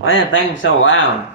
Why is that thing so loud?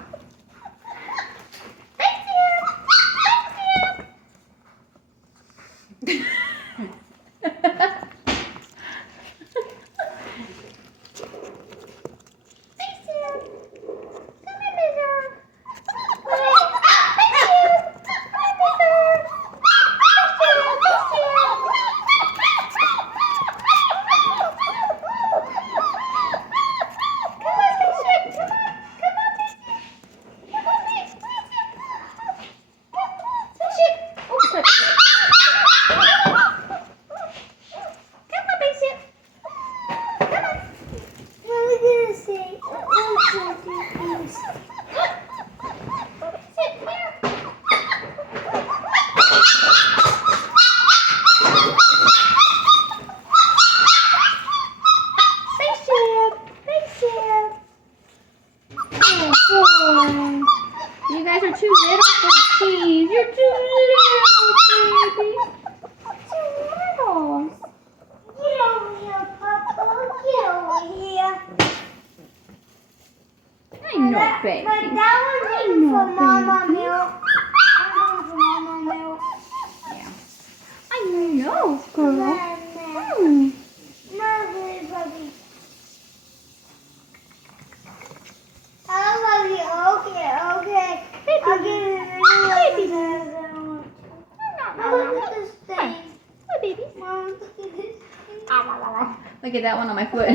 You guys are too little for cheese. You're too little, baby. Too little. Get over here, Papa. Get over here. I know, baby. But that was for Mama milk. That was for Mama milk. Yeah. I know, girl. No, baby, puppy. Hello, puppy. Okay. I'll give you a look at this thing. Hi, baby. Mom, look at this thing. Look at that one on my foot.